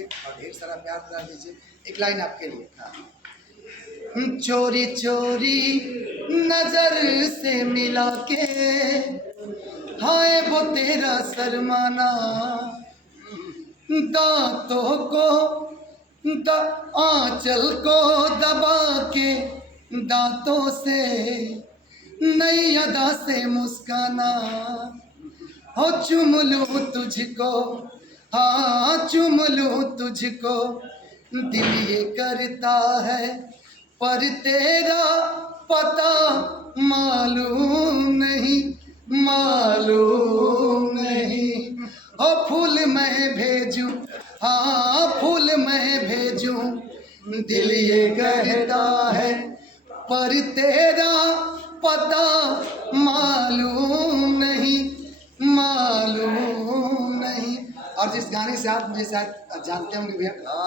कीजिए और ढेर सारा प्यार दुलार दीजिए। एक लाइन आपके लिए। चोरी चोरी नजर से मिला के हाय वो तेरा शर्माना, दांतों को आंचल को दबा के दांतों से नई अदा से मुस्काना, हो चुम लूं तुझको, हाँ चुम लूं तुझको, दिल ये करता है पर तेरा पता मालूम नहीं, मालूम नहीं। ओ फूल मैं भेजूं, हाँ फूल मैं भेजूं, दिल ये कहता है पर तेरा पता मालूम नहीं, मालूम नहीं। और जिस गाने से आप मुझे शायद जानते होंगे भैया,